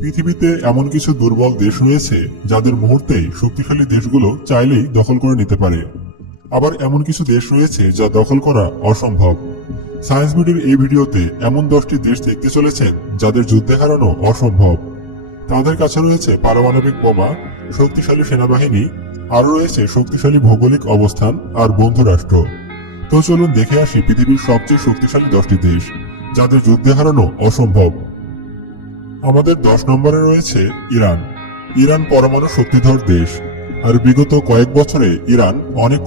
পৃথিবীতে এমন কিছু দুর্বল দেশ রয়েছে যাদের মুহূর্তেই শক্তিশালী দেশগুলো চাইলেই দখল করে নিতে পারে। আবার এমন কিছু দেশ রয়েছে যা দখল করা অসম্ভব। সায়েন্স বিডির এই ভিডিওতে এমন 10টি দেশ দেখতে চলেছেন যাদের যুদ্ধে হারানো অসম্ভব। তাদের কাছে রয়েছে পারমাণবিক বোমা, শক্তিশালী সেনাবাহিনী, আরও রয়েছে শক্তিশালী ভৌগোলিক অবস্থান আর বন্ধু রাষ্ট্র। তো চলুন দেখে আসি পৃথিবীর সবচেয়ে শক্তিশালী 10টি দেশ যাদের যুদ্ধে হারানো অসম্ভব। আমাদের 10 নম্বরে রয়েছে ইরান। ইরান পরমাণু শক্তিধর দেশ, আর বিগত কয়েক বছরে ইরান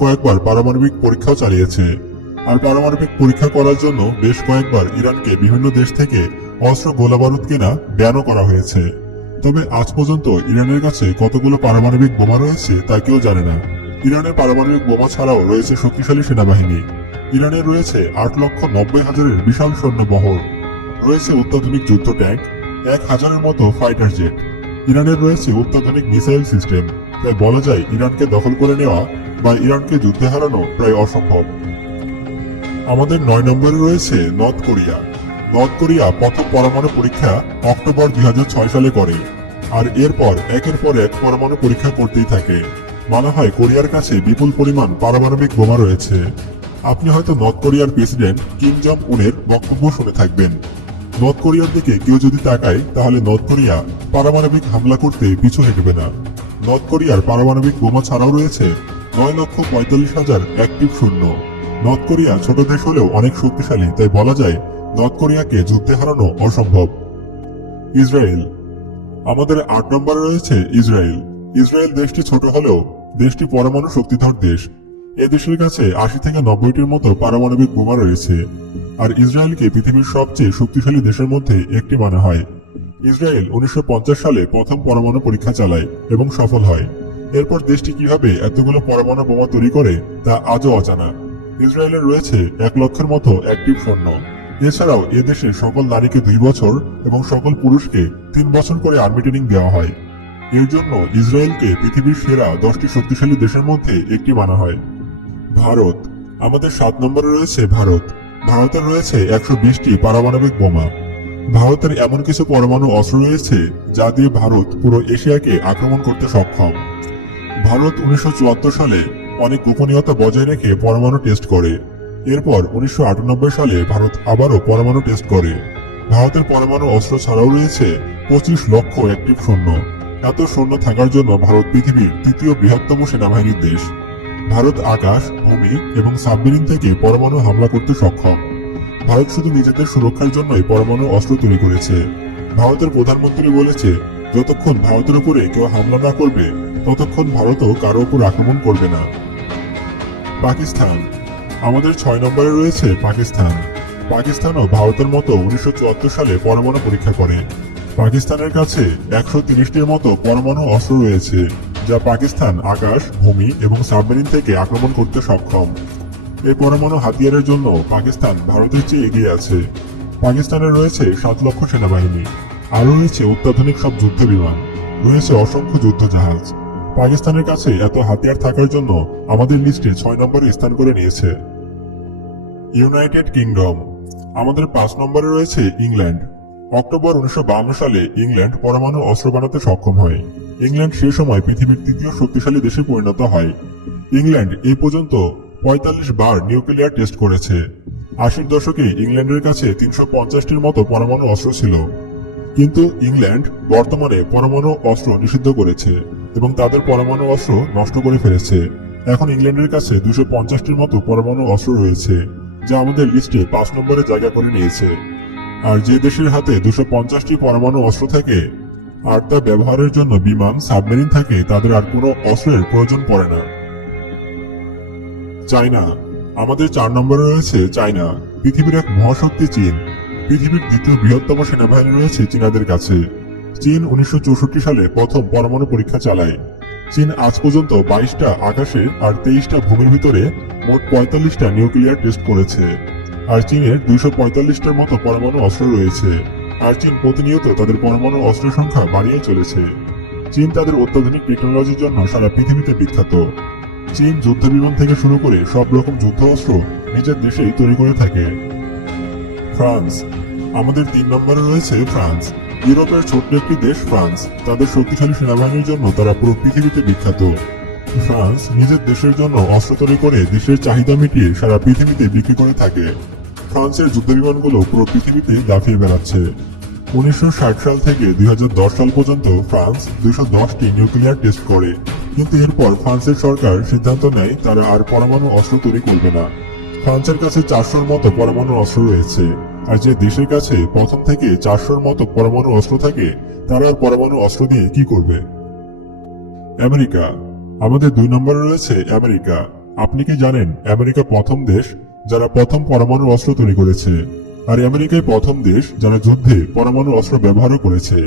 কয়েকবার পারমাণবিক পরীক্ষাও চালিয়েছে। আর পারমাণবিক পরীক্ষা করার জন্য বেশ কয়েকবার ইরানকে বিভিন্ন দেশ থেকে অস্ত্র গোলাবারুদ কেনা ব্যানও করা হয়েছে। তবে আজ পর্যন্ত ইরানের কাছে কতগুলো পারমাণবিক বোমা রয়েছে তা কেউ জানে না। ইরানের পারমাণবিক বোমা ছাড়াও রয়েছে শক্তিশালী সেনাবাহিনী। ইরানের রয়েছে 8,90,000-এর বিশাল সৈন্যবহর, রয়েছে অত্যাধুনিক যুদ্ধ ট্যাঙ্ক, 1,000-এর মতো ফাইটার জেট। ইরানের রয়েছে অত্যাধুনিক মিসাইল সিস্টেম। তাই বলা যায় ইরানকে দখল করে নেওয়া বা ইরানকে যুদ্ধে হারানো প্রায় অসম্ভব। আমাদের 9 নম্বরে রয়েছে নর্থ কোরিয়া। নর্থ কোরিয়া প্রথম পরমাণু পরীক্ষা অক্টোবর 2006 সালে করে, আর এরপর একের পর এক পরমাণু পরীক্ষা করতেই থাকে। বলা হয় কোরিয়ার কাছে বিপুল পরিমাণ পারমাণবিক বোমা রয়েছে। আপনি হয়তো নর্থ কোরিয়ার প্রেসিডেন্ট কিম জং উনের বক্তব্য শুনে থাকবেন। নর্থ কোরিয়ার দিকে কেউ যদি তাকায় তাহলে নর্থ কোরিয়া পারমাণবিক হামলা করতে পিছু হটবে না। নর্থ কোরিয়ার পারমাণবিক বোমা ছাড়াও রয়েছে 9,45,000 অ্যাক্টিভ সৈন্য। নর্থ কোরিয়া ছোট দেশ হলেও অনেক শক্তিশালী, তাই বলা যায় নর্থ কোরিয়াকে যুদ্ধে হারানো অসম্ভব। ইসরায়েল। আমাদের 8 নম্বরে রয়েছে ইসরায়েল। ইসরায়েল দেশটি ছোট হলেও দেশটি পরমাণু শক্তিধর দেশ। এ দেশের কাছে 80 থেকে 90টির মতো পারমাণবিক বোমা রয়েছে। আর ইসরায়েলকে পৃথিবীর সবচেয়ে শক্তিশালী দেশের মধ্যে একটি মানা হয়। ইসরায়েল 1950 সালে প্রথম পরমাণু পরীক্ষা চালায় এবং সফল হয়। এরপর দেশটি কিভাবে এতগুলো পরমাণু বোমা তৈরি করে তা আজও অজানা। ইসরায়েলের রয়েছে 1 লক্ষের মতো অ্যাক্টিভ সৈন্য। এছাড়াও এ দেশে সকল নারীকে 2 বছর এবং সকল পুরুষকে 3 বছর করে আর্মি ট্রেনিং দেওয়া হয়। এর জন্য ইসরায়েলকে পৃথিবীর সেরা 10টি শক্তিশালী দেশের মধ্যে একটি মানা হয়। ভারত। আমাদের 7 নম্বরে রয়েছে ভারত। ভারতের রয়েছে 120টি পারমাণবিক বোমা। ভারতের এমন কিছু পরমাণু অস্ত্র রয়েছে যা দিয়ে ভারত পুরো এশিয়াকে আক্রমণ করতে সক্ষম। ভারত 1974 সালে অনেক গোপনীয়তা বজায় রেখে পরমাণু টেস্ট করে। এরপর 1998 সালে ভারত আবারও পরমাণু টেস্ট করে। ভারতের পরমাণু অস্ত্র ছাড়াও রয়েছে 25 লক্ষ অ্যাক্টিভ সৈন্য। এত সৈন্য থাকার জন্য ভারত পৃথিবীর 3য় বৃহত্তম সেনাবাহিনীর দেশ। ভারত আকাশ, ভূমি এবং সাবমেরিন থেকে পরমাণু হামলা করতে সক্ষম। ভারত শুধু নিজেদের সুরক্ষার জন্যই পরমাণু অস্ত্র তৈরি করেছে। ভারতের প্রধানমন্ত্রী বলেছে, যতক্ষণ ভারতের উপরে কেউ হামলা না করবে ততক্ষণ ভারতও কারো উপর আক্রমণ করবে না। পাকিস্তান। আমাদের 6 নম্বরে রয়েছে পাকিস্তান। পাকিস্তানও ভারতের মতো 1974 সালে পরমাণু পরীক্ষা করে। পাকিস্তানের কাছে 130টির মতো পরমাণু অস্ত্র রয়েছে, যা পাকিস্তান আকাশ, ভূমি এবং সাবমেরিন থেকে আক্রমণ করতে সক্ষম। এই পরমাণু হাতিয়ারের জন্য পাকিস্তান ভারতের চেয়ে এগিয়ে আছে। পাকিস্তানের রয়েছে 7 লক্ষ সেনাবাহিনী, আরও রয়েছে অত্যাধুনিক সব যুদ্ধ বিমান, রয়েছে অসংখ্য যুদ্ধ জাহাজ। পাকিস্তানের কাছে এত হাতিয়ার থাকার জন্য আমাদের লিস্টে 6 নম্বরে স্থান করে নিয়েছে। United kingdom. আমাদের 5 নম্বরে রয়েছে ইংল্যান্ড। অক্টোবর 1952 সালে ইংল্যান্ড পরমাণু অস্ত্র বানাতে সক্ষম হয়। ইংল্যান্ড সে সময় পৃথিবীর 3য় শক্তিশালী দেশে পরিণত হয়। ইংল্যান্ড এই পর্যন্ত 45 বার নিউক্লিয়ার টেস্ট করেছে। 80-র দশকে ইংল্যান্ডের কাছে 350টির মতো পরমাণু অস্ত্র ছিল। কিন্তু ইংল্যান্ড বর্তমানে পরমাণু অস্ত্র নিষিদ্ধ করেছে এবং তাদের পরমাণু অস্ত্র নষ্ট করে ফেলেছে। এখন ইংল্যান্ডের কাছে 250টির মতো পরমাণু অস্ত্র রয়েছে, যা আমাদের লিস্টে 5 নম্বরে জায়গা করে নিয়েছে। আর যে দেশের হাতে 250টি পরমাণু অস্ত্র থাকে আর তা ব্যবহারের জন্য বিমান, সাবমেরিন থাকে, তাদের আর কোনো অস্ত্রের প্রয়োজন পড়ে না। চায়না। আমাদের 4 নম্বরে রয়েছে চায়না। পৃথিবীর এক মহাশক্তি চীন। পৃথিবীর 2য় বৃহত্তম সেনাবাহিনী রয়েছে চীনাদের কাছে। চীন 1964 সালে প্রথম পরমাণু পরীক্ষা চালায়। চীন আজ পর্যন্ত 22টা আকাশে আর 23টা ভূমির ভিতরে মোট 45টা নিউক্লিয়ার টেস্ট করেছে। আর চীনের 245টার মতো পরমাণু অস্ত্র রয়েছে। আর চীন প্রতিনিয়ত তাদের পরমাণু অস্ত্রের সংখ্যা বাড়িয়ে চলেছে। চীন তাদের অত্যাধুনিক টেকনোলজির জন্য সারা পৃথিবীতে বিখ্যাত। চীন যুদ্ধ বিমান থেকে শুরু করে সব রকম যুদ্ধ অস্ত্র নিজের দেশেই তৈরি করে থাকে। ফ্রান্স। আমাদের 3 নম্বরে রয়েছে ফ্রান্স। ইউরোপের ছোট্ট একটি দেশ ফ্রান্স, তাদের শক্তিশালী সেনাবাহিনীর জন্য তারা পুরো পৃথিবীতে বিখ্যাত। ফ্রান্স নিজের দেশের জন্য অস্ত্র তৈরি করে দেশের চাহিদা মিটিয়ে সারা পৃথিবীতে বিক্রি করে থাকে। ফ্রান্সের যুদ্ধবিমানগুলো পুরো পৃথিবীতে লাফিয়ে বেড়াচ্ছে। 1960 সাল থেকে 2010 সাল পর্যন্ত ফ্রান্স 210টি নিউক্লিয়ার টেস্ট করে, কিন্তু এরপর ফ্রান্সের সরকার সিদ্ধান্ত নেয় তারা আর পরমাণু অস্ত্র তৈরি করবে না। ফ্রান্সের কাছে 400-র মতো পরমাণু অস্ত্র রয়েছে, আর যে দেশের কাছে প্রথম থেকে 400-র মতো পরমাণু অস্ত্র থাকে তারা আর পরমাণু অস্ত্র দিয়ে কি করবে? আমেরিকা। আমাদের 2 নম্বরে রয়েছে আমেরিকা। আপনি কি জানেন আমেরিকা প্রথম দেশ যারা প্রথম পরমাণু অস্ত্র তৈরি করেছে, আর আমেরিকাই প্রথম দেশ যারা যুদ্ধে পরমাণু অস্ত্র ব্যবহারও করেছে।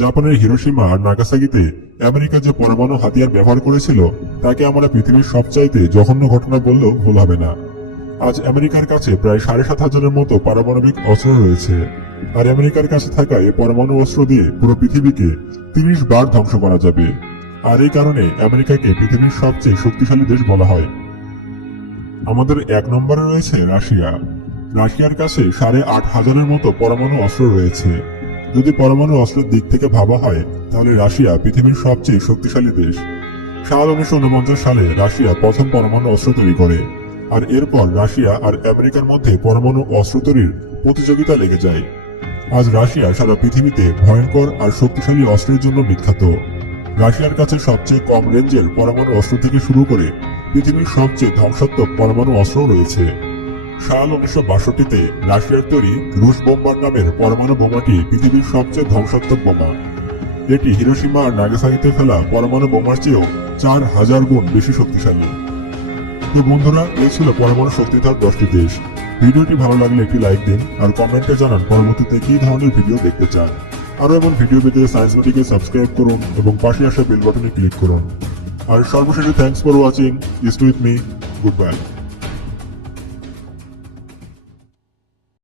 জাপানের হিরোশিমা আর নাগাসাকিতে আমেরিকা যে পরমাণু হাতিয়ার ব্যবহার করেছিল তাকে আমরা পৃথিবীর সবচাইতে জঘন্য ঘটনা বললেও ভুল হবে না। আজ আমেরিকার কাছে প্রায় 7,500-এর মতো পারমাণবিক অস্ত্র রয়েছে, আর আমেরিকার কাছে থাকা এই পরমাণু অস্ত্র দিয়ে পুরো পৃথিবীকে 30 বার ধ্বংস করা যাবে। আর এই কারণে আমেরিকাকে পৃথিবীর সবচেয়ে শক্তিশালী দেশ বলা হয়। আমাদের 1 নম্বরে রয়েছে রাশিয়া। রাশিয়ার কাছে 8,500-এর মতো পরমাণু অস্ত্র রয়েছে। যদি পরমাণু অস্ত্রের দিক থেকে ভাবা হয় তাহলে রাশিয়া পৃথিবীর সবচেয়ে শক্তিশালী দেশ। সাল 1949 সালে রাশিয়া প্রথম পরমাণু অস্ত্র তৈরি করে, আর এরপর রাশিয়া আর আমেরিকার মধ্যে পরমাণু অস্ত্র তৈরির প্রতিযোগিতা লেগে যায়। আজ রাশিয়া সারা পৃথিবীতে ভয়ঙ্কর আর শক্তিশালী অস্ত্রের জন্য বিখ্যাত। রাশিয়ার কাছে সবচেয়ে কম রেঞ্জের পরমাণু অস্ত্র থেকে শুরু করে পৃথিবীর সবচেয়ে ধ্বংসাত্মক পরমাণু অস্ত্র রয়েছে। সাল 1962-তে রাশিয়ার তৈরি রুশ বোম্বার নামের পরমাণু বোমাটি পৃথিবীর সবচেয়ে ধ্বংসাত্মক বোমা। এটি হিরোশিমা আর নাগাসাকিতে ফেলা পরমাণু বোমার চেয়েও 4000 গুণ বেশি শক্তিশালী। তো বন্ধুরা, এই ছিল পরমাণু শক্তিধর 10টি দেশ। ভিডিওটি ভালো লাগলে একটি লাইক দিন আর কমেন্টে জানান পরবর্তীতে কি ধরনের ভিডিও দেখতে চান। আরো এমন ভিডিও পেতে সায়েন্স বাটিকে সাবস্ক্রাইব করুন এবং পাশে আসা বেল বাটনে ক্লিক করুন। আর সর্বশেষে thanks for watching. Stay with me. Good bye.